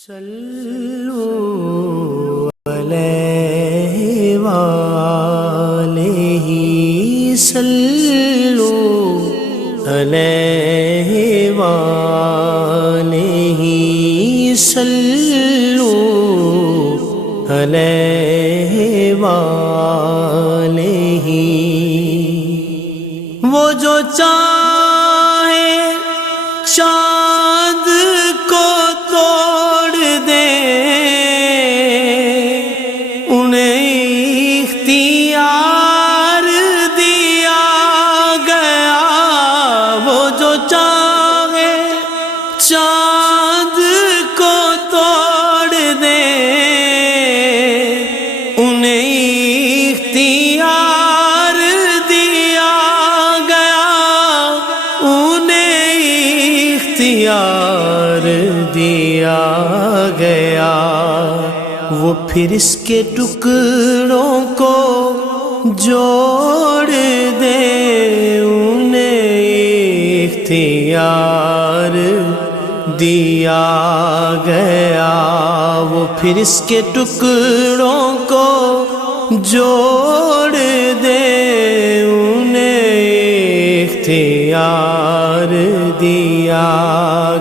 صلوا علیہ وآلہ صلوا علیہ وآلہ صلوا علیہ وآلہ وہ جو چاہے چاند کو توڑ دے انہیں اختیار دیا گیا وہ جو چاہے چاند کو توڑ دے انہیں اختیار دیا گیا انہیں اختیار دیا گیا وہ پھر اس کے ٹکڑوں کو جوڑ دے انہیں اختیار دیا گیا وہ پھر اس کے ٹکڑوں کو جوڑ دے انہیں اختیار دیا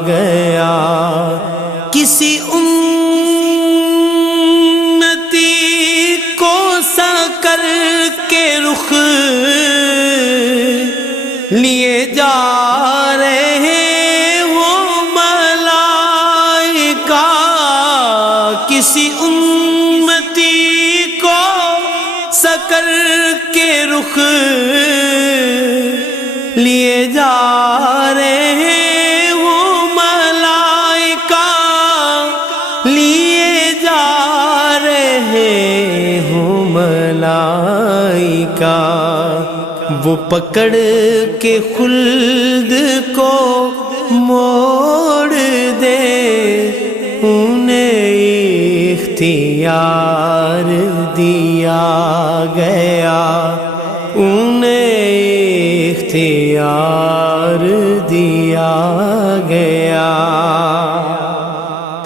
گیا کسی امتی کو سکر کے رخ لیے جا رہے وہ ملائکہ کسی امتی کو سکر کے رخ لیے جا رہے وہ ملائکہ لیے جا رہے ہوں ملائکہ وہ پکڑ کے خلد کو موڑ دے انہیں اختیار دیا گیا انہیں اختیار دیا گیا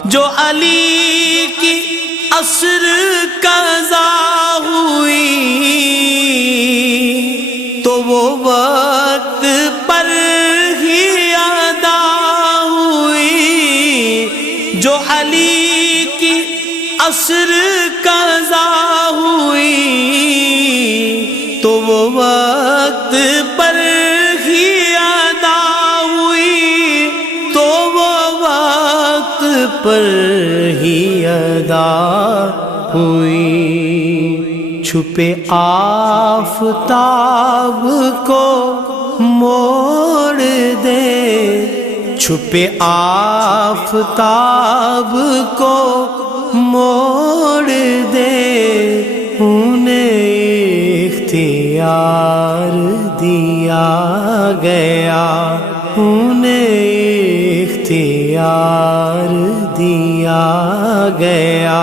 جو علی کی عصر قضا ہوئی تو وہ وقت پر ہی ادا ہوئی جو علی کی عصر قضا ہوئی تو وہ وقت پر ہی ادا ہوئی تو وہ وقت پر ہی ادا ہوئی چھپے آفتاب کو موڑ دے چھپے آفتاب کو موڑ دے انہیں اختیار دیا گیا انہیں اختیار دیا گیا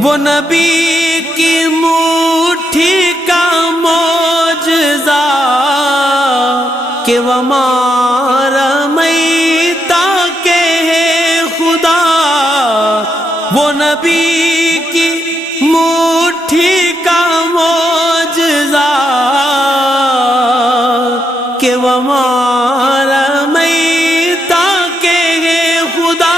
وہ نبی کی مٹھی کا معجزہ کہ وما رمیت کہ ہے خدا وہ نبی کی مٹھی کا معجزہ کہ وما رمیت کہ ہے خدا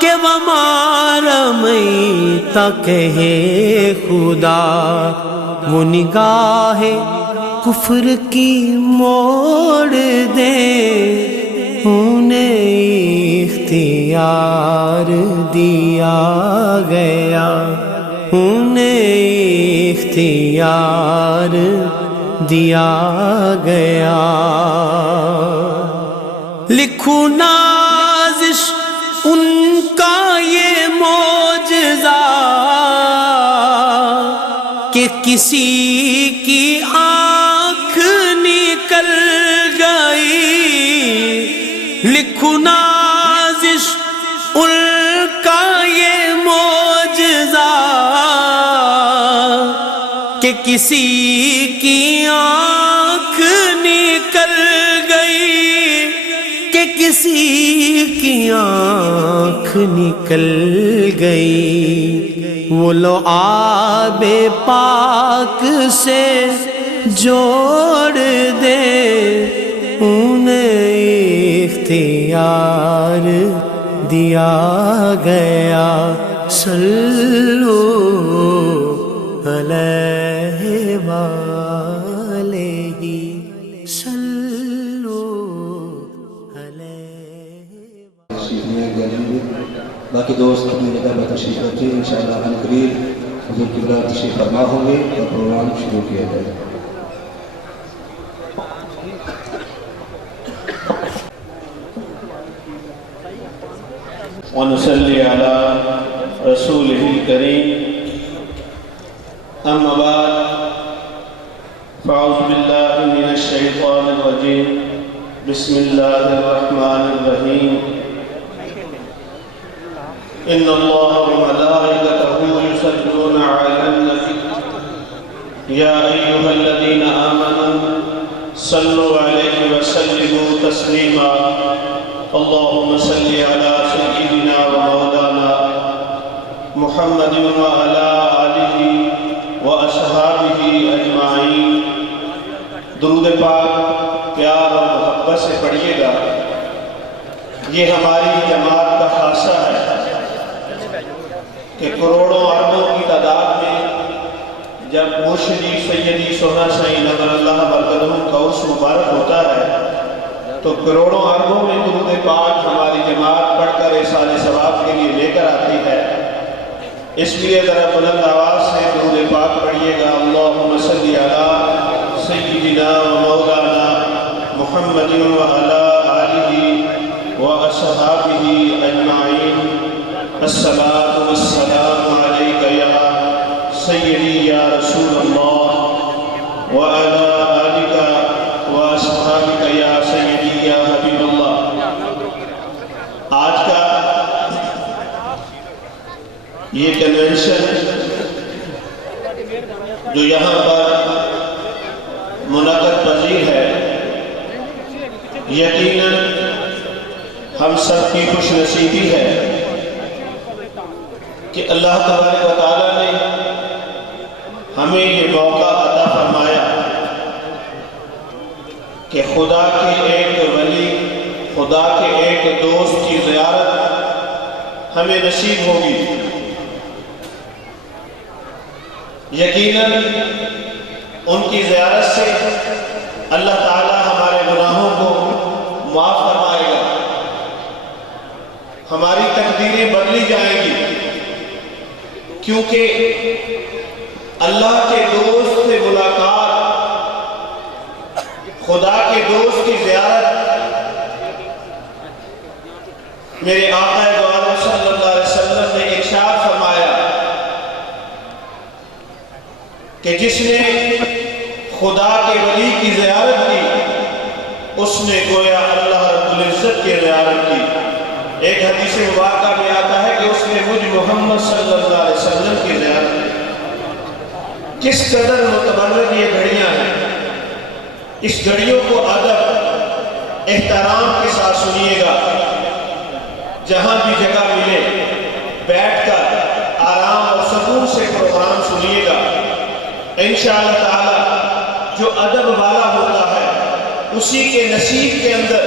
کہ وما رمیت کہ ہے خدا وہ نگاہ کفر کی موڑ دے انہیں اختیار دیا گیا انہیں اختیار دیا گیا لکھو نازش ان کا یہ معجزہ کہ کسی کی آنکھ نکل گئی لکھو نازش ان کا یہ معجزہ کہ کسی کی آنکھ نکل گئی کہ کسی کی آنکھ نکل گئی، وہ لو آب پاک سے جوڑ دے، انہیں اختیار دیا گیا، صلو علیہ وآلہ صلو علیہ۔ باقی دوست اپنی جگہ پر تشریف رکھیں، انشاءاللہ ہم قریب حضور قبلہ تشریف فرما ہوں گے اور پروگرام شروع کیا جائے گا۔ ونصلي على رسوله الكريم، أما بعد، فأعوذ بالله من الشيطان الرجيم، بسم الله الرحمن الرحيم، إن الله وملائكته يصلون على النبي يا أيها الذين آمنوا صلوا عليه وسلموا تسليما، اللهم صل على سيدنا ومولانا محمد وعلى آله وأصحابه أجمعين۔ درود پاک پیار اور محبت سے پڑھیے گا۔ یہ ہماری جماعت کا خاصہ ہے کہ کروڑوں اربوں کی تعداد میں جب مرشدی سیدی سونا سائی نظر اللہ برکتہ کا عرس مبارک ہوتا ہے تو کروڑوں اربوں میں درود پاک ہماری جماعت پڑھ کر احسان ثواب کے لیے لے کر آتی ہے۔ اس لیے ذرا بلند آواز سے درود پاک پڑھیے گا۔ اللہم صلی علی سیدنا و مولانا محمد و علی آلہ و اصحابہ اجمعین، الصلاۃ والسلام علیک یا سیدی یا رسول اللہ و علی آلہ و اصحابہ یا سیدی یا حبیب اللہ۔ آج کا یہ کنونشن جو یہاں پر منعقد پذیر ہے، یقیناً ہم سب کی خوش نصیبی ہے کہ اللہ تبارک و تعالیٰ نے ہمیں یہ موقع عطا فرمایا کہ خدا کے ایک ولی، خدا کے ایک دوست کی زیارت ہمیں نصیب ہوگی۔ یقیناً ان کی زیارت سے اللہ تعالیٰ ہمارے گناہوں کو معاف فرمائے گا، ہماری تقدیریں بدلی جائیں گی، کیونکہ اللہ کے دوست سے ملاقات، خدا کے دوست کی زیارت، میرے آقا دو عالم صلی اللہ علیہ وسلم نے ارشاد فرمایا کہ جس نے خدا کے ولی کی زیارت کی اس نے گویا اللہ رب العزت کی زیارت کی۔ ایک حدیث مبارکہ میں آتا ہے کہ اس نے مجھ محمد صلی اللہ علیہ وسلم کی زیارت کی۔ کس قدر متبرک یہ گھڑیاں ہیں، اس گھڑیوں کو ادب احترام کے ساتھ سنیے گا۔ جہاں بھی جگہ ملے بیٹھ کر آرام اور سکون سے پروگرام سنیے گا۔ انشاءاللہ تعالی جو ادب والا ہوتا ہے اسی کے نصیب کے اندر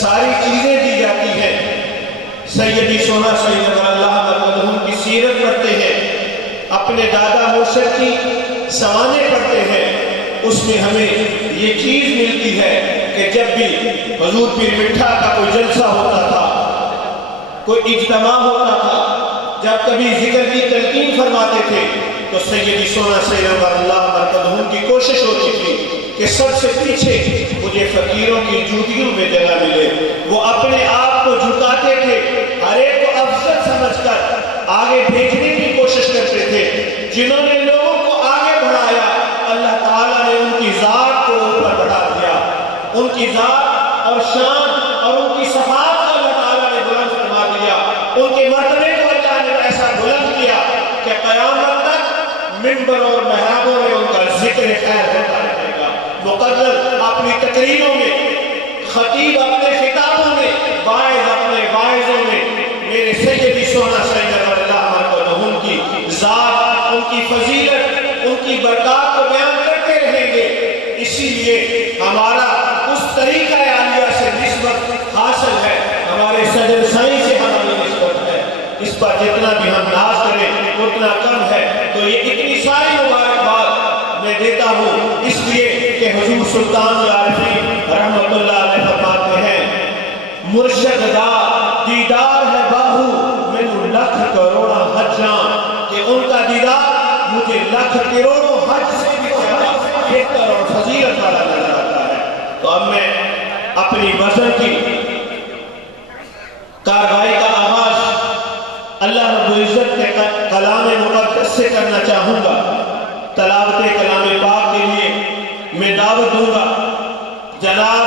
ساری چیزیں دی جاتی ہیں۔ سیدی سونا سید اللہ مرحوم کی سیرت پڑھتے ہیں، اپنے دادا مرشد کی سوانے پڑھتے ہیں، اس میں ہمیں یہ چیز ملتی ہے کہ جب بھی حضور پیر مٹھا کا کوئی جلسہ ہوتا تھا، کوئی اجتماع ہوتا تھا، جب کبھی ذکر کی تلقین فرماتے تھے تو سیدی سونا سید اللہ مرحوم کی کوشش ہوتی تھی کہ سب سے پیچھے مجھے فقیروں کی جوتیوں میں جگہ ملے۔ وہ اپنے آپ کو جھکاتے تھے، ہر ایک کو افضل سمجھ کر آگے بھیجنے کی کوشش کرتے تھے۔ جنہوں نے لوگوں کو آگے بڑھایا اللہ تعالیٰ نے ان کی ذات کو اوپر بڑھا دیا، ان کی ذات اور شان اور ان کی صفات کو اللہ تعالیٰ نے بلند فرما دیا، ان کے مرتبے کو اللہ نے ایسا بلند کیا کہ قیامت تک منبر اور محرابوں میں ان کا ذکر خیر ہوتا رہے گا۔ مقرر اپنی تقریروں میں خطیب اپنے خطابوں میں، واعظ اپنے واعظوں میں میرے سیدی سونا سید اللہ مرکزہم کی ذات، ان کی فضیلت، ان کی برکات کو بیان کرتے رہیں گے۔ اسی لیے ہمارا اس طریقہ عالیہ سے نسبت حاصل ہے، ہمارے صدر سائیں سے ہماری نسبت ہے۔ اس پر جتنا بھی ہم ناز کریں اتنا کم ہے۔ تو یہ اتنی ساری مبارکباد میں دیتا ہوں اس لیے کہ حضور سلطان العارفین رحمت اللہ علیہ فرماتے ہیں مرشد دا دیدار ہے باہو میں لکھ کروڑا حجاں، کہ ان کا دیدار مجھے لکھ کروڑوں حج سے بھی زیادہ بہتر اور فضیلت والا نظر آتا ہے۔ تو اب میں اپنی وزن کی کارروائی کا آغاز اللہ رب العزت کے کلام مقدس سے کرنا چاہوں گا۔ تلاوت کلام پاک کے لیے میں دعوت دوں گا جناب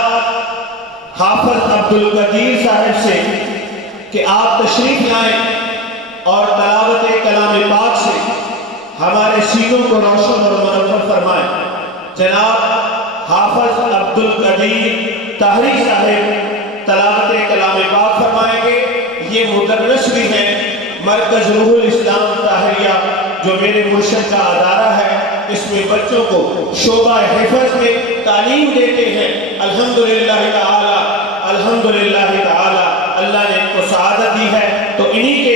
حافظ عبدالقدیر صاحب سے کہ آپ تشریف لائیں اور تلاوت کلام پاک سے ہمارے سینوں کو روشن اور منور فرمائیں۔ جناب حافظ عبدالقدیر طاہری صاحب تلاوت کلام پاک فرمائیں گے۔ یہ مدرس بھی ہیں مرکز روح الاسلام طاہریہ جو میرے مرشد کا ادارہ ہے، اس میں بچوں کو شعبہ حفظ میں تعلیم دیتے ہیں۔ الحمدللہ تعالی، الحمدللہ تعالی اللہ نے ان کو سعادت دی ہے۔ تو انہی کے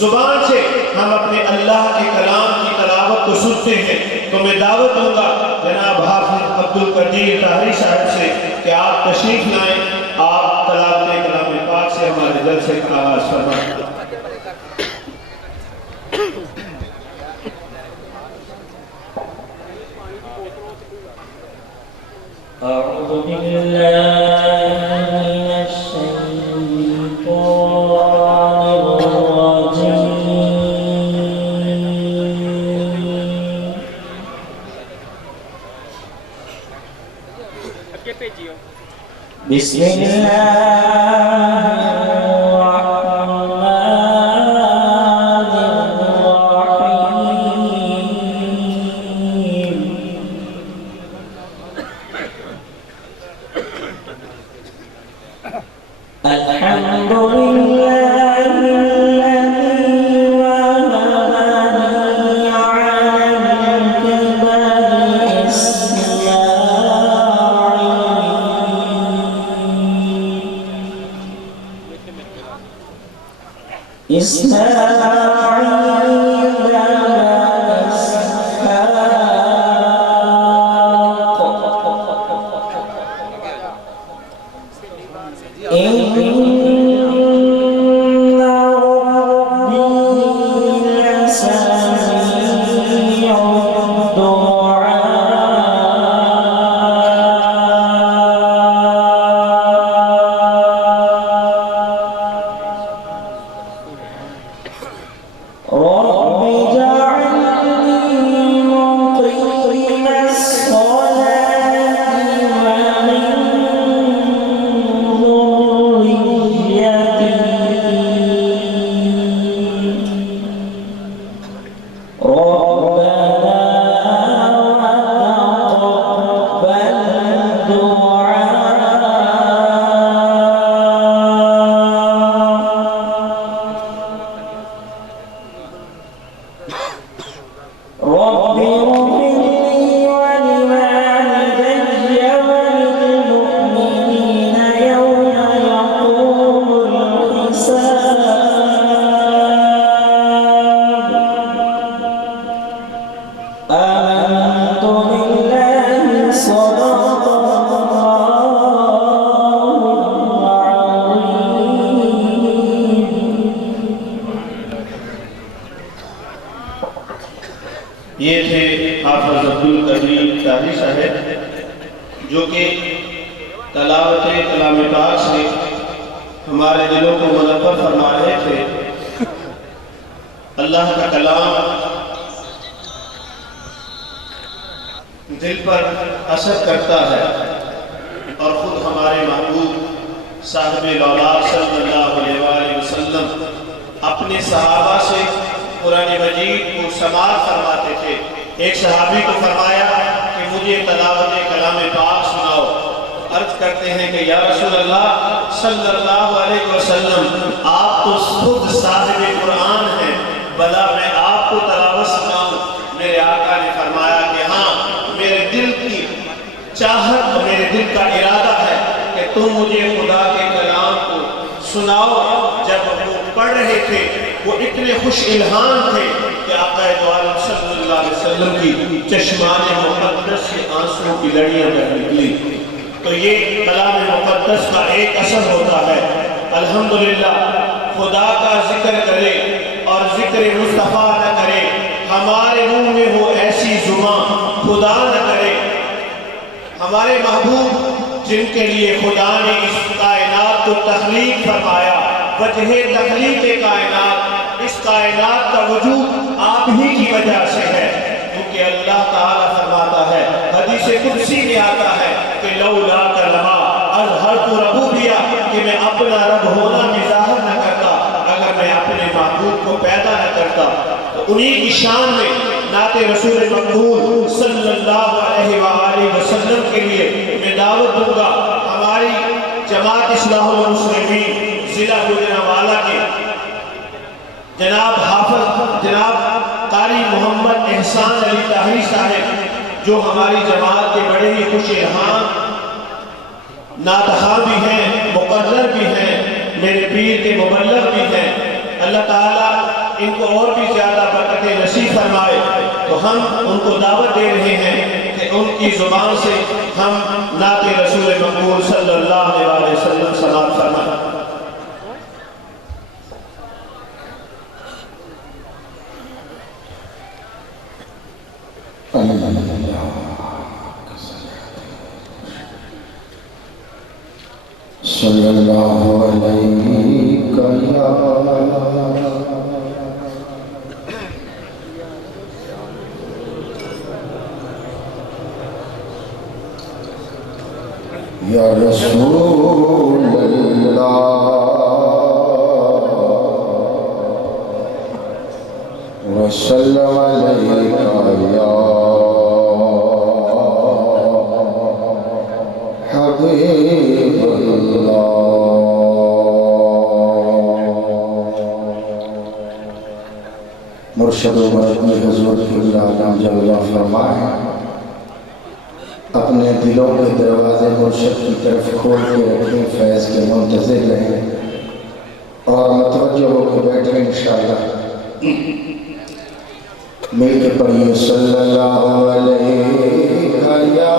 زبان سے ہم اپنے اللہ کے کلام کی تلاوت کو سنتے ہیں۔ تو میں دعوت دوں گا جناب حافظ عبدالقدیر طاہری صاحب سے کہ آپ تشریف لائیں، آپ تلاوت کلام پاک سے ہمارے جلسے کا آغاز فرمائیں۔ أعوذ بالله من الشيطان الرجيم بسم الله الحمد لله الذي وهبني على الكبر یہ تھے حافظ عبدالقدیر طاہری صاحب جو کہ تلاوت کلام پاک سے ہمارے دلوں کو منور فرما رہے تھے۔ اللہ کا کلام دل پر اثر کرتا ہے اور خود ہمارے محبوب صاحب الاولاد صلی اللہ علیہ وآلہ وسلم اپنے صحابہ سے قرآن مجید کو سماعت فرماتے تھے۔ ایک صحابی کو فرمایا کہ مجھے تلاوت کلام پاک سناؤ۔ عرض کرتے ہیں کہ یا رسول اللہ صلی اللہ علیہ وسلم آپ تو خود صاحب قرآن ہیں، بھلا میں آپ کو تلاوت سکھاؤں؟ میرے آقا نے فرمایا کہ ہاں، میرے دل کی چاہت اور میرے دل کا ارادہ ہے کہ تم مجھے خدا کے کلام کو سناؤ۔ جب وہ پڑھ رہے تھے وہ اتنے خوش الہام تھے کہ آقا دو عالم صلی اللہ علیہ وسلم کی چشمان مقدس سے آنسوں کی لڑیاں بہہ نکلی۔ تو یہ کلام مقدس کا ایک اثر ہوتا ہے۔ الحمدللہ خدا کا ذکر کرے اور ذکر مصطفیٰ نہ کرے، ہمارے منہ میں وہ ایسی زبان خدا نہ کرے۔ ہمارے محبوب جن کے لیے خدا نے اس کائنات کو تخلیق فرمایا، وجہ تخلیق کائنات، اس کائنات کا وجود آپ ہی کی وجہ سے ہے، کیونکہ اللہ تعالیٰ فرماتا ہے، حدیث قدسی میں آتا ہے کہ لولا کلمہ اظہرت ربوبیہ، کہ میں اپنا رب ہونا بھی ظاہر نہ کرتا اگر میں اپنے محبوب کو پیدا نہ کرتا۔ تو انہی کی شان میں نعت رسول مقبول صلی اللہ علیہ وآلہ وسلم کے لیے میں دعوت دوں گا۔ ہماری جماعت اصلاح المسلمین ضلع گوجرانوالہ کے جناب حافظ جناب قاری محمد احسان علی طاہری صاحب، جو ہماری جماعت کے بڑے ہی خوش الہام نعت خواں بھی ہیں، مقرر بھی ہیں، میرے پیر کے مبلغ بھی ہیں، اللہ تعالیٰ ان کو اور بھی زیادہ برکتیں نصیب فرمائے۔ تو ہم ان کو دعوت دے رہے ہیں کہ ان کی زبان سے ہم نعت رسول مقبول صلی اللہ علیہ وسلم سماعت فرمائیں۔ صلی اللہ علیہ یا رسول اللہ وسلم علیہ یا حبیب اللہ۔ مرشد و مربی حضور اللہ نام جلوہ فرمائے، اپنے دلوں کے دروازے مرشد کی طرف کھول کے رکھیں، فیض کے منتظر رہیں اور متوجہ ہو کے بیٹھیں انشاءاللہ۔ مل کے پڑھیے صلی اللہ علیہ یا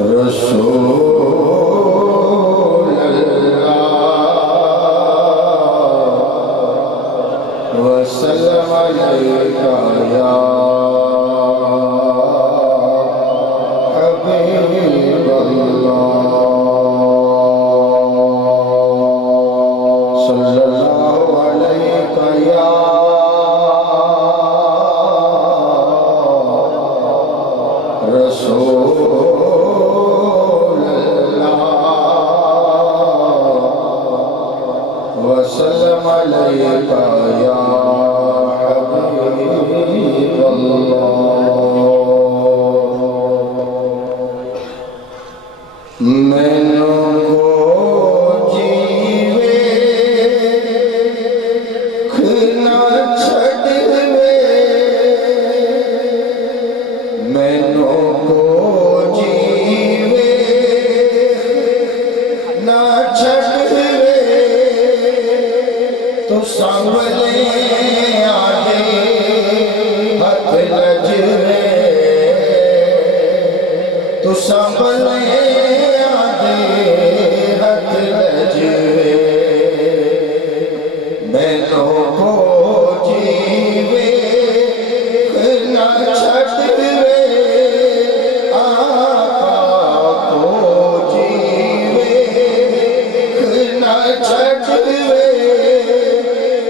رسول اللہ وسلم علیکہ یا حبیب اللہ صلی اللہ علیکہ یا رسول وسلم علیکہ یا حبیب اللہ۔ مینوں کو جیوے کھنا چھڑوے، مینوں کو جیوے نہ چھڑوے، تو سنبھلے آگے ہاتھ لجوے، تو سنبھلے آگے ہاتھ لجوے، مینوں کو جیوے نہ چھڑوے، آقا کو جیوے نہ چھڑوے،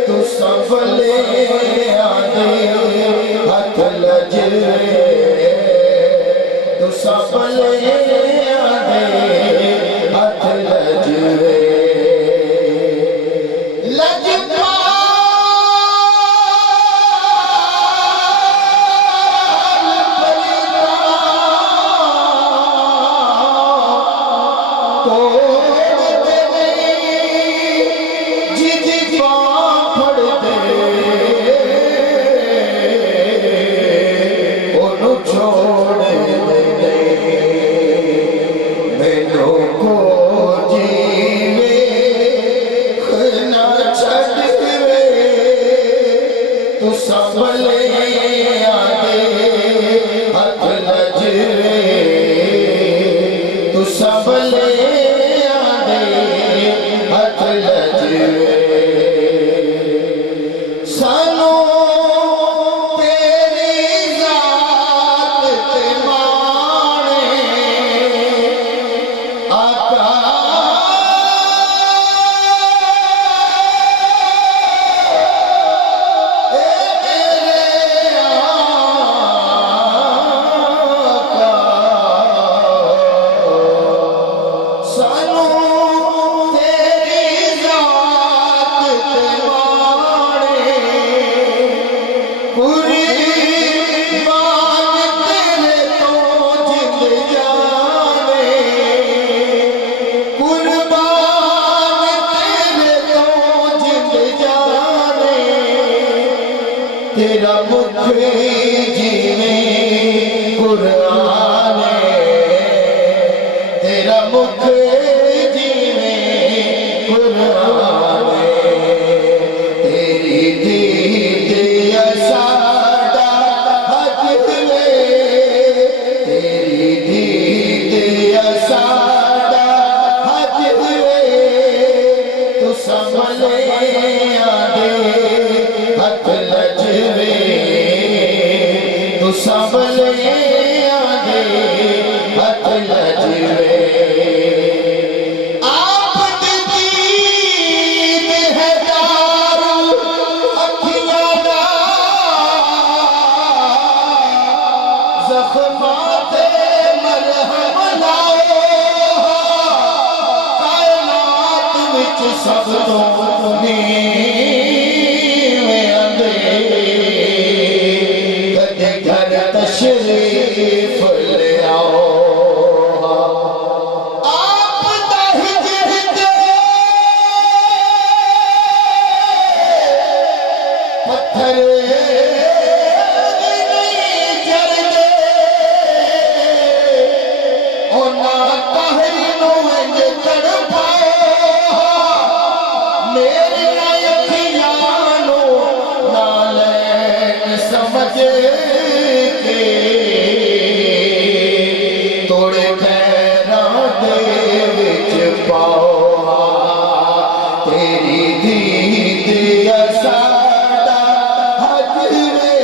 تو سنبھلے تیرا مکھ جیویں قرآن تیرا مکھ جیویں قرآن تیری دید ساڈا حج وے تیری دید ساڈا حج وے تو سنبھلے سنبھلے آدھے ہتھ لجوے آپ دید ہے دارو اکھیاں دا زخمات مرہم لاؤ کائنات وچ سب تو نیویں تشریف لے آؤ آپ تہجد پتھر نہیں جردے اونا تہرینو انج تڑپاؤ میرے اکھیانو نالین سمجھے توڑے پیراں دے وچ پاؤ تیری دید ساڈا حج وے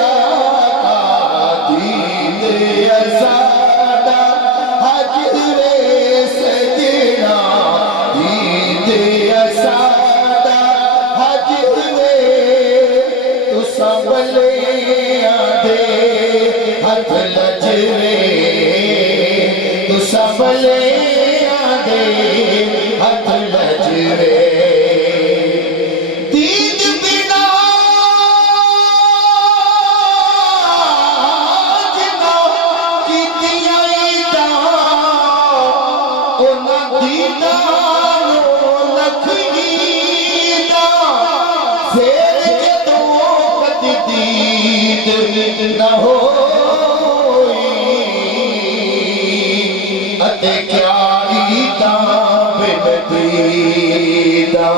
آقا دید ساڈا حج وے سجنا دید ساڈا حج وے تو سنبھلے آدھے ہتھ لجوے تو سنبھلے آدھے ہتھ لجوے دید بنا جنا کیتیاں عیداں انہاں دیداں نو لکھ عیداں پھر جدوں کدی دید نہ ہوئی اتے کیا عیداں بن دیداں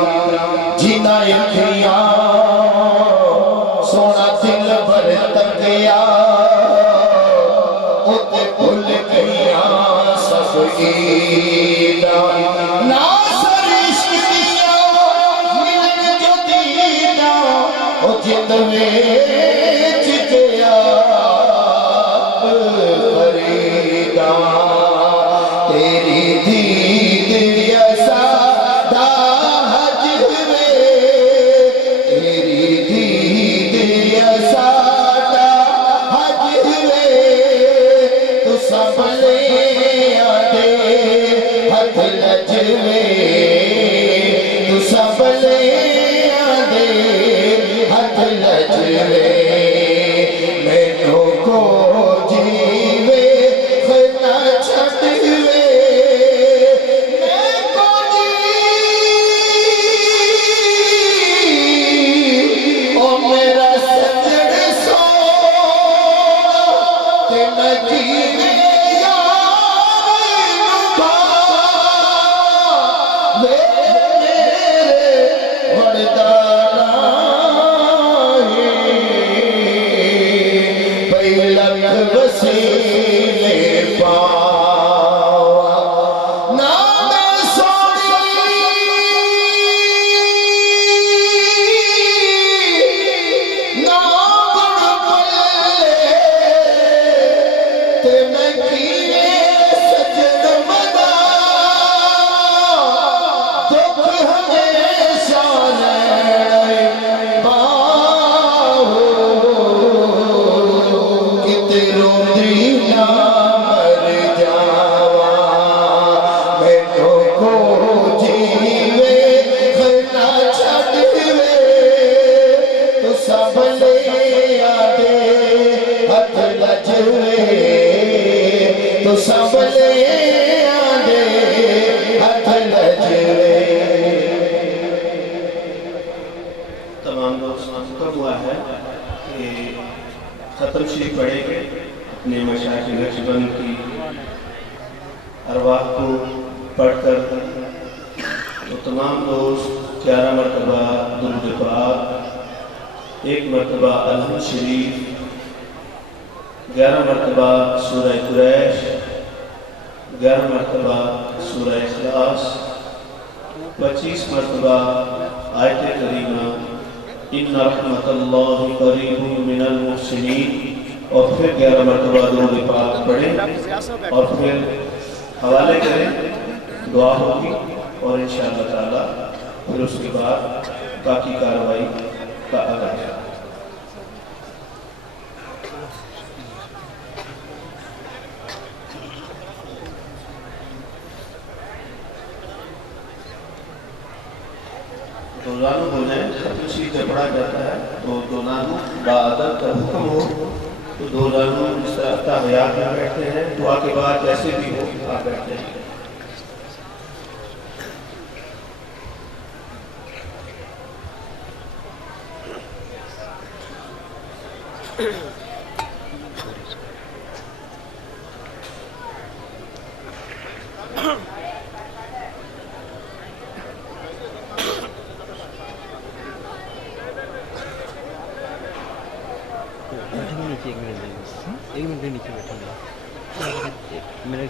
جنہاں اکھیاں سونا دل بھر تکیا اتے بھول گئیاں سب عیداں ناصر عشق دیاں ملن جو دیداں او جت وچ گیا خریداں تیری دید ساڈا حج وے تیری دید ساڈا حج وے تو سنبھلے آدھے ہتھ لجوے تو سنبھلے آدھے ہتھ لجوے مینوں کو جیوے خنا چھڈ وے تمام دوست حکم ہوا ہے کہ ختم شریف پڑھیں گے اپنے مشائخ نقشبند کی ارواح کو پڑھ کر، تو تمام دوست 11 مرتبہ درود پاک، 1 مرتبہ الحمد شریف، 11 مرتبہ سورہ قریش، 11 مرتبہ سورہ اخلاص، 25 مرتبہ آیت کریمہ ان رحمت اللہ قریب من المحسنین، اور پھر 11 مرتبہ درود پاک پڑھیں اور پھر حوالے کریں، دعا ہوگی، اور انشاءاللہ تعالی پھر اس کے بعد باقی کارروائی کا آغاز ہے۔ دولانو ہو جائیں، ختم شریف جب پڑھا جاتا ہے تو دولانو باادب کا حکم ہو تو دولانو اس طرح تحیات میں بیٹھتے ہیں، دعا کے بعد جیسے بھی ہو آپ بیٹھتے ہیں۔ ایک منٹ نیچے بیٹھیں گے میرے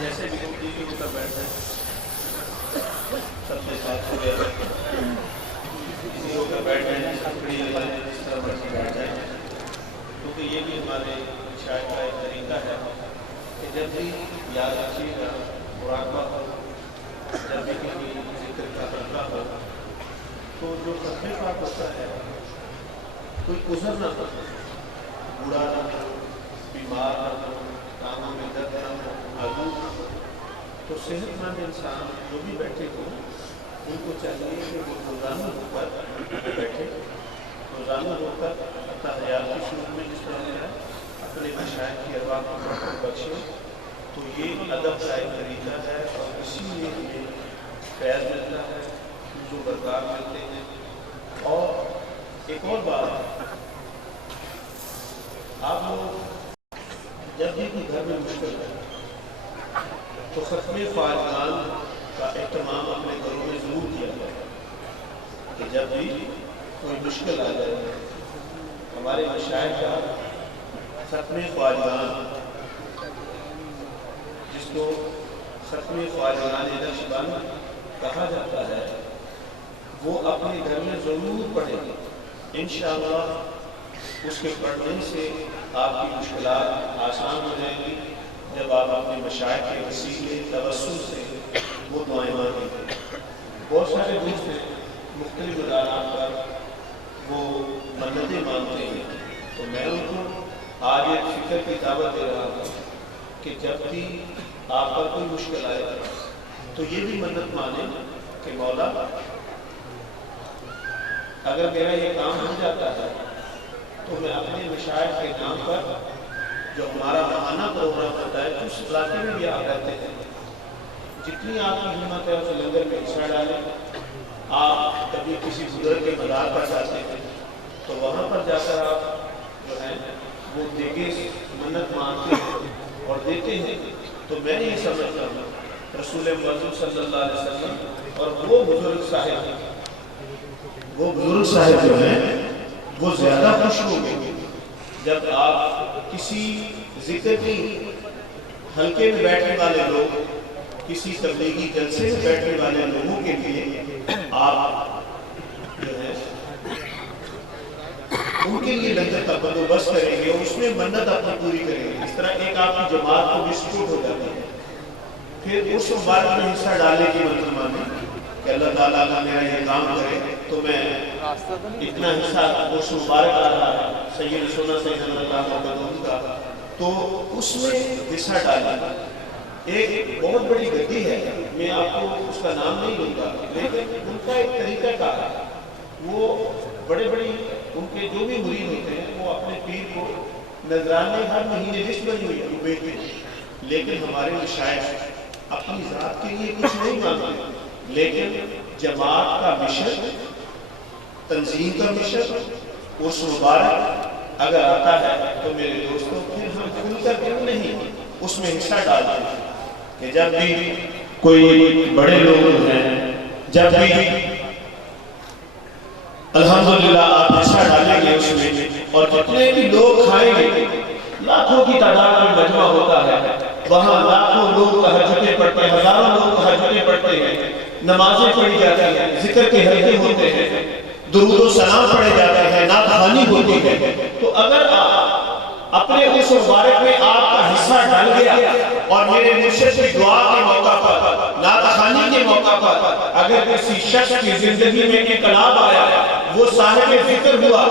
جیسے بھی ہم ٹی وی اوپر بیٹھتے ہیں سب سے ساتھ ہو گیا کسی اوپر بیٹھ جائیں، کھڑی جس طرح مرضی بیٹھ جائیں، کیونکہ یہ بھی ہمارے شاید کا ایک طریقہ ہے کہ جب بھی یاد رکھیے گا، مراقبہ ہو، جب بھی کسی ذکر کا کرتا ہو تو جو ختم پاک ہوتا ہے کوئی عذر نہ ہو، بوڑھا نہ ہو، بیمار نہ ہو، کاموں میں درد نہ ہو، معذور نہ ہو، تو صحت مند انسان جو بھی بیٹھے ہو ان کو چاہیے کہ وہ روزانہ ہو کر بیٹھے، روزانہ ہو کر تحیات کی شروع میں جس طرح ہے اپنے مشائخ کی ارواح کو بخشے، تو یہ ادب کا ایک طریقہ ہے اور اسی لیے ہمیں فیض ملتا ہے، جو برکات ملتے ہیں۔ اور ایک اور بات، آپ لوگ جب بھی کوئی گھر میں مشکل ہے تو ختم فارغان کا اہتمام اپنے گھروں میں ضرور کیا جائے کہ جب بھی کوئی مشکل آ جائے ہمارے مشائخ کا ختم فارغان، جس کو ختم فارغان نقشبند کہا جاتا ہے، وہ اپنے گھر میں ضرور پڑھیں۔ انشاءاللہ اس کے پڑھنے سے آپ کی مشکلات آسان ہو جائیں گی جب آپ اپنے مشائخ کے وسیلے توسل سے وہ دعائیں مانگیں گے۔ بہت سارے دوست ہیں مختلف مدارات پر وہ منتیں مانگتے ہیں، تو میں ان کو آج ایک فکر کی دعوت دے رہا ہوں کہ جب بھی آپ پر کوئی مشکل آئے تو یہ بھی منت مانیں کہ مولا اگر میرا یہ کام ہو جاتا ہے تو میں اپنے مشائخ کے نام پر جو ہمارا ماہانہ پروگرام ہوتا ہے اس علاقے میں بھی آپ رہتے ہیں، جتنی آپ کی ہمت ہے اس لنگر میں حصہ ڈالیں۔ آپ کبھی کسی بزرگ کے مزار پر جاتے ہیں تو وہاں پر جا کر آپ جو ہے وہ دیگے منت مانگتے ہیں اور دیتے ہیں۔ تو میں یہ سمجھتا ہوں رسول مظلوم صلی اللہ علیہ وسلم اور وہ بزرگ صاحب جو ہیں وہ زیادہ خوش ہوں گے جب آپ کسی ذکر کی حلقے میں بیٹھنے والے لوگ، کسی تبلیغی جلسے میں بیٹھنے والے لوگوں کے لیے آپ جو ہے ان کے لیے لنگر کا بندوبست کریں گے اور اس میں منت اپنی پوری کریں گے۔ اس طرح ایک آپ کی جماعت کو ڈسٹریبیوٹ ہو جاتی ہے، پھر اس مبارک میں حصہ ڈالنے کی منظور مانے کہ اللہ تعالیٰ کا میرا یہ کام کرے تو میں اتنا حصہ اس مبارک آ رہا ہے سید سونا سید اللہ محمد کا، تو اس میں حصہ ڈالنا ایک بہت بڑی گدی ہے۔ میں آپ کو اس کا نام نہیں دوں گا، لیکن ان کا ایک طریقہ کار ہے، وہ بڑے ان کے جو بھی مرید ہوتے ہیں وہ اپنے پیر کو نذرانے ہر مہینے لسٹ بنی ہوئی ہے بیچتے ہیں، لیکن ہمارے مشائخ اپنی ذات کے لیے کچھ نہیں مانگتے، لیکن جماعت کا مشن، تنظیم کا مشن، اس مبارک اگر آتا ہے تو میرے دوستوں پھر ہم کھل کر کیوں نہیں اس میں حصہ ڈالتے ہیں کہ جب بھی کوئی بڑے لوگ ہیں، جب بھی الحمدللہ آپ حصہ ڈالیں گے اس میں، اور جتنے بھی لوگ کھائیں گے، لاکھوں کی تعداد میں مجمع ہوتا ہے، وہاں لاکھوں لوگ تہجدیں پڑھتے ہیں، ہزاروں لوگ تہجدیں پڑھتے ہیں، نمازیں پڑھی جاتی ہیں، ذکر کے حلقے ہوتے ہیں، درود و سلام پڑھے جاتے ہیں، نعت خوانی ہوتی ہے۔ تو اگر آپ اپنے اس مبارک میں آپ کا حصہ ڈال گیا اور میرے مرشد کی دعا کے موقع پر، نعت خوانی کے موقع پر اگر کسی شخص کی زندگی میں انقلاب آیا، وہ صاحب ذکر ہوا،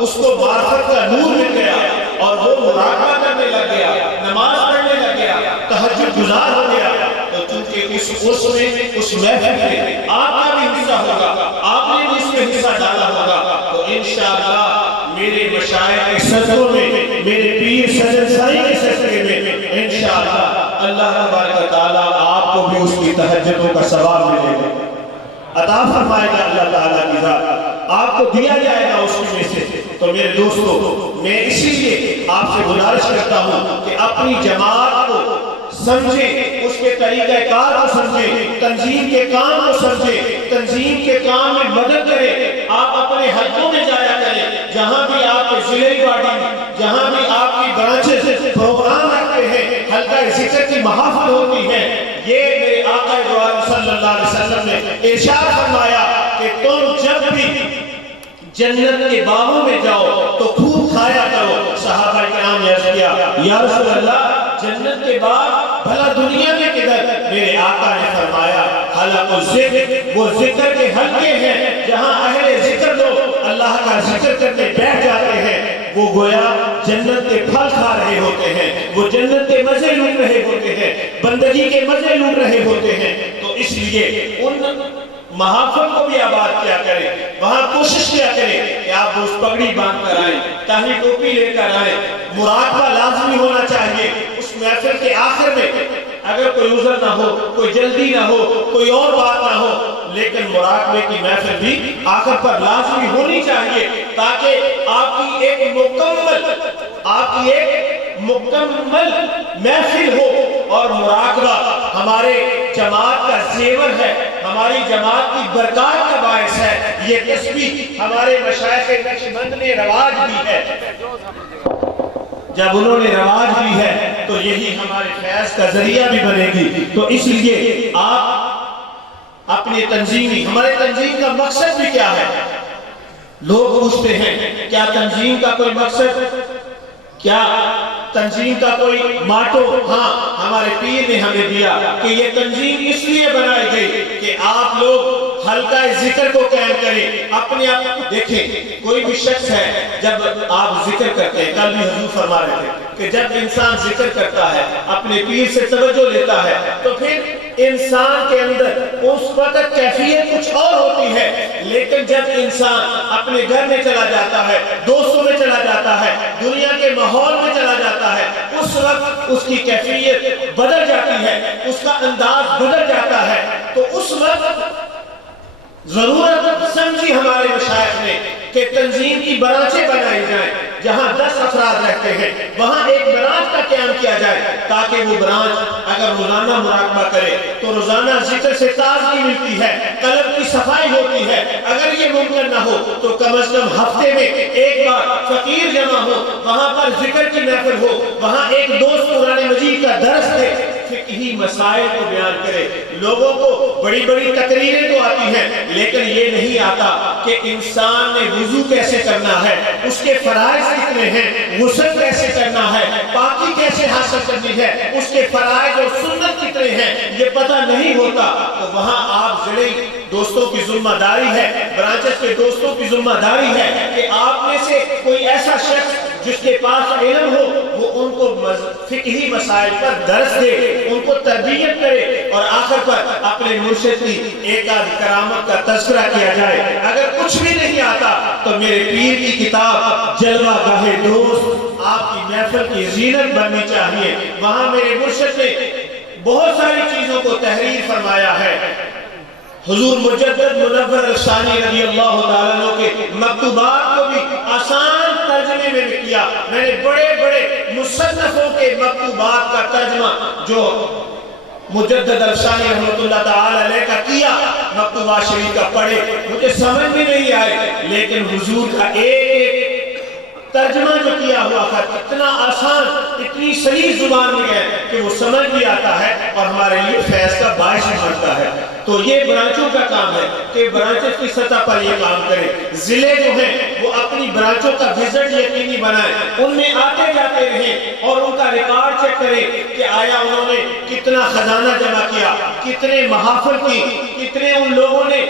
اس کو معرفت کا نور مل گیا اور وہ مراقبہ کرنے لگ گیا، نماز پڑھنے لگ گیا، تہجد گزار ہو گیا، تو چونکہ اس میں اس محفل میں آپ کا بھی حصہ ہوگا، آپ نے بھی اس میں حصہ ڈالا ہوگا، تو انشاءاللہ میرے مشائخ کے صدقوں میں، میرے پیر سجن سائی کے صدقے میں انشاءاللہ اللہ تبارک و تعالیٰ آپ کو بھی اس کی تہجدوں کا ثواب ملے گا، عطا فرمائے گا اللہ تعالیٰ کی ذات، آپ کو دیا جائے گا اس میں سے۔ تو میرے دوستو، میں اسی لیے آپ سے گزارش کرتا ہوں کہ اپنی جماعت کو سمجھیں، اس کے طریقہ کار کو سمجھیں، تنظیم کے کام کو سمجھیں، تنظیم کے کام میں مدد کریں۔ آپ اپنے حلقوں میں جایا کریں، جہاں بھی آپ کے ضلعی باڈی، جہاں بھی آپ کی برانچز پروگرام رکھتے ہیں، حلقہ ذکر کی محافل ہوتی ہے، یہ میرے آقا دو عالم صلی اللہ علیہ وسلم نے ارشاد فرمایا کہ تم جب بھی جنت کے باغوں میں جاؤ تو خوب کھایا کرو۔ صحابہ کرام نے عرض کیا یا رسول اللہ جنت کے باغ بھلا دنیا میں کدھر؟ میرے آقا نے فرمایا حلق الذکر، وہ ذکر کے حلقے ہیں جہاں اہل ذکر لوگ اللہ کا ذکر کرنے بیٹھ جاتے ہیں، وہ گویا جنت کے پھل کھا رہے ہوتے ہیں، وہ جنت کے مزے لوٹ رہے ہوتے ہیں، بندگی کے مزے لوٹ رہے ہوتے ہیں۔ تو اس لیے ان محافل کو بھی آباد کیا کریں، وہاں کوشش کیا کریں کہ آپ اس پگڑی باندھ کر آئیں، تاہی ٹوپی لے کر آئیں، مراقبہ لازمی ہونا چاہیے۔ اس محفل کے آخر میں اگر کوئی عذر نہ ہو، کوئی جلدی نہ ہو، کوئی اور بات نہ ہو، لیکن مراقبے کی محفل بھی آخر پر لازمی ہونی چاہیے، تاکہ آپ کی ایک مکمل محفل ہو۔ اور مراقبہ ہمارے جماعت کا زیور ہے، ہماری جماعت کی برکات کا باعث ہے، یہ تسبیح ہمارے مشائخ نقشبند نے رواج دی ہے، جب انہوں نے رواج دی ہے تو یہی ہمارے فیض کا ذریعہ بھی بنے گی۔ تو اس لیے آپ اپنے ہمارے تنظیم کا مقصد بھی کیا ہے؟ لوگ پوچھتے ہیں کیا تنظیم کا کوئی مقصد، کیا تنظیم کا کوئی ماٹو؟ ہاں، ہمارے پیر نے ہمیں دیا کہ یہ تنظیم اس لیے بنائی گئی کہ آپ لوگ حلقہ ذکر کو قائم کریں۔ اپنے آپ دیکھیں، کوئی بھی شخص ہے جب آپ ذکر کرتے ہیں، کل بھی حضور فرما رہے تھے کہ جب انسان ذکر کرتا ہے، اپنے پیر سے توجہ لیتا ہے، تو پھر انسان کے اندر اس وقت کیفیت کچھ اور ہوتی ہے، لیکن لیکن جب انسان اپنے گھر میں چلا جاتا ہے، دوستوں میں چلا جاتا ہے، دنیا کے ماحول میں چلا جاتا ہے، اس وقت اس کی کیفیت بدل جاتی ہے، اس کا انداز بدل جاتا ہے. تو اس وقت ضرورت سمجھی ہمارے مشائخ نے کہ تنظیم کی برانچیں بنائی جائیں. جہاں 10 افراد رہتے ہیں وہاں ایک برانچ کا قیام کیا جائے، تاکہ وہ برانچ اگر روزانہ مراقبہ کرے تو روزانہ ذکر سے تازگی ملتی ہے، قلب کی صفائی ہوتی ہے. اگر یہ ممکن نہ ہو تو کم از کم ہفتے میں ایک بار فقیر جمع ہو، وہاں پر ذکر کی محفل ہو، وہاں ایک دوست قرآن مجید کا درس دے، فقہی مسائل کو بیان کرے. لوگوں کو بڑی بڑی تقریریں تو آتی ہیں، لیکن یہ نہیں آتا کہ انسان نے وضو کیسے کرنا ہے، اس کے فرائض کتنے ہیں، غسل کیسے کرنا ہے، پاکی کیسے حاصل کرنی ہے، اس کے فرائض اور سنت کتنے ہیں، یہ پتہ نہیں ہوتا. تو وہاں آپ ضلعی دوستوں کی ذمہ داری ہے، برانچز کے دوستوں کی ذمہ داری ہے کہ آپ میں سے کوئی ایسا شخص جس کے پاس علم ہو وہ ان کو فقہی مسائل پر درس دے، ان کو تربیت کرے، اور آخر پر اپنے مرشد کی ایک آدھ کرامت کا تذکرہ کیا جائے. اگر کچھ بھی نہیں آتا تو میرے پیر کی کتاب جلوہ گاہ دوست آپ کی محفل کی زینت بننی چاہیے. وہاں میرے مرشد نے بہت ساری چیزوں کو تحریر فرمایا ہے. حضور مجدد منور الثانی رضی اللہ تعالیٰ عنہ کے مکتوبات کو بھی آسان ترجمے میں کیا. میں نے بڑے بڑے مصنفوں کے مکتوبات کا ترجمہ جو مجدد الثانی رحمۃ اللہ تعالیٰ علیہ کا کیا، مکتوبات شریف کا پڑھے، مجھے سمجھ بھی نہیں آئے، لیکن حضور کا ایک ترجمہ جو کیا ہوا تھا اتنا آسان، اتنی صحیح زبان میں ہے کہ وہ سمجھ بھی آتا ہے اور ہمارے لیے فیض کا باعث بنتا ہے. تو یہ برانچوں کا کام ہے کہ برانچز کی سطح پر یہ کام کریں. ضلع جو ہیں وہ اپنی برانچوں کا وزٹ یقینی بنائیں، ان میں آتے جاتے رہیں اور ان کا ریکارڈ چیک کریں کہ آیا انہوں نے کتنا خزانہ جمع کیا، کتنے محافل کی، کتنے ان لوگوں نے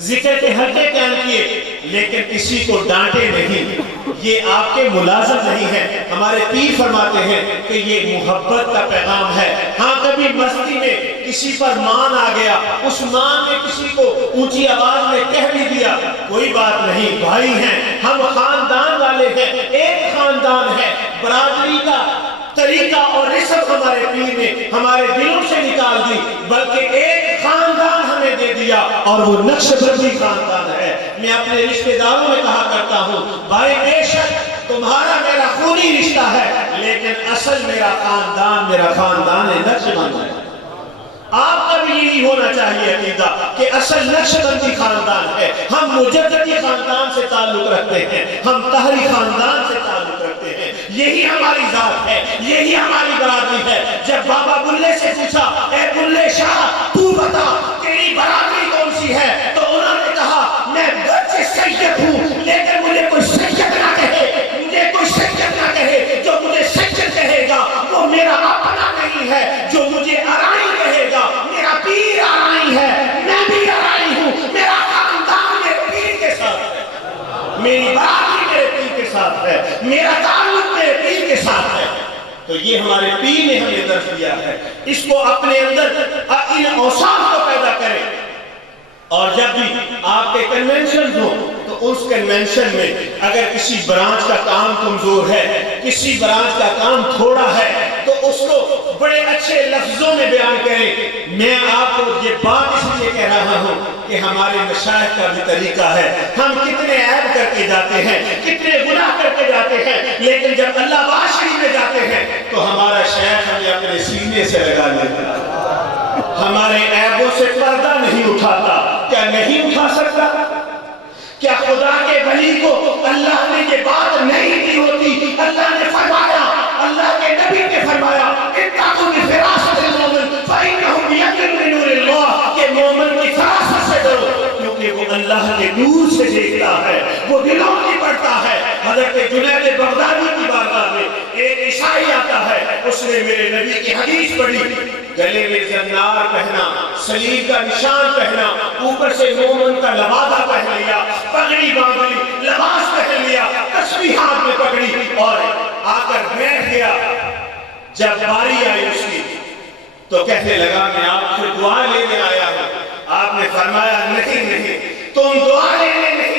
ذکر کے حلقے قائم کیے. لیکن کسی کو ڈانٹے نہیں، یہ آپ کے ملازم نہیں ہیں. ہمارے پیر فرماتے ہیں کہ یہ محبت کا پیغام ہے. ہاں کبھی مستی میں کسی پر مان آ گیا، اس مان نے کسی کو اونچی آواز میں کہہ بھی دیا، کوئی بات نہیں، بھائی ہیں ہم، خاندان والے ہیں، ایک خاندان ہے. برادری کا طریقہ اور رسم ہمارے پیر نے ہمارے دلوں سے نکال دی، بلکہ ایک خاندان ہمیں دے دیا اور وہ نقشبندی خاندان ہے. میں اپنے رشتہ داروں میں کہا کرتا ہوں، بھائی بے شک تمہارا میرا خونی رشتہ ہے، لیکن اصل میرا خاندان نقشبند ہے. آپ کا بھی یہی ہونا چاہیے عقیدہ کہ اصل نقشبندی خاندان ہے. ہم مجددی خاندان سے تعلق رکھتے ہیں، ہم طاہری خاندان سے تعلق رکھتے ہیں. یہی ہماری ذات ہے، یہی ہماری برادری ہے. جب بابا بلے سے پوچھا، اے بلے شاہ تو بتا تیری برادری کون سی ہے، تو انہوں نے کہا میں گرچہ سید ہوں لیکن مجھے کوئی سید نہ کہے، مجھے کوئی سید نہ کہے. جو مجھے سید کہے گا وہ میرا اپنا نہیں ہے، جو مجھے ارائی کہے گا میرا پیر ارائی ہے، میں بھی ارائی ہوں. میرا خاندان میرے پیر کے ساتھ ہے، میری برادری میرے پیر کے ساتھ ہے، میرا تعلق میرے پیر کے ساتھ ہے. تو یہ ہمارے پیر نے ہمیں درس دیا ہے. اس کو اپنے اندر ان اوصاف کو پیدا کریں. اور جب بھی آپ کے کنونشن ہو تو اس کنونشن میں اگر کسی برانچ کا کام کمزور ہے، کسی برانچ کا کام تھوڑا ہے، تو اس کو بڑے اچھے لفظوں میں بیان کریں. میں آپ کو یہ بات اس لیے کہہ رہا ہوں کہ ہمارے مشائخ کا بھی طریقہ ہے. ہم کتنے عیب کر کے جاتے ہیں، کتنے گناہ کر کے جاتے ہیں، لیکن جب اللہ باشری میں جاتے ہیں تو ہمارا شیخ ہمیں اپنے سینے سے لگا لیتا ہے، ہمارے عیبوں سے پردہ نہیں اٹھاتا. کیا نہیں اٹھا سکتا؟ کیا خدا کے ولی کو اللہ نے یہ بات نہیں دی ہوتی؟ اللہ نے فرمایا، اللہ کے نبی نے فرمایا اتقوا بفراست المؤمن فإنه ينظر بنور اللہ، کہ مومن کی فراست سے ڈرو کیونکہ وہ اللہ کے نور سے دیکھتا ہے، وہ دلوں کی پڑھتا ہے. حضرت جنید بغدادی کی بارگاہ میں ایک عیسائی آتا ہے، اس نے میرے نبی کی حدیث پڑھی، گلے میں زنار پہنا، صلیب کا نشان پہنا، اوپر سے مومن کا لبادہ پہن لیا، پگڑی باندھ لی، لباس پہن لیا، تسبیح ہاتھ میں پکڑی اور آ کر بیٹھ گیا. جب باری آئی اس کی تو کہنے لگا میں آپ سے دعا لینے آیا ہوں. آپ نے فرمایا نہیں، تم دعا لینے میں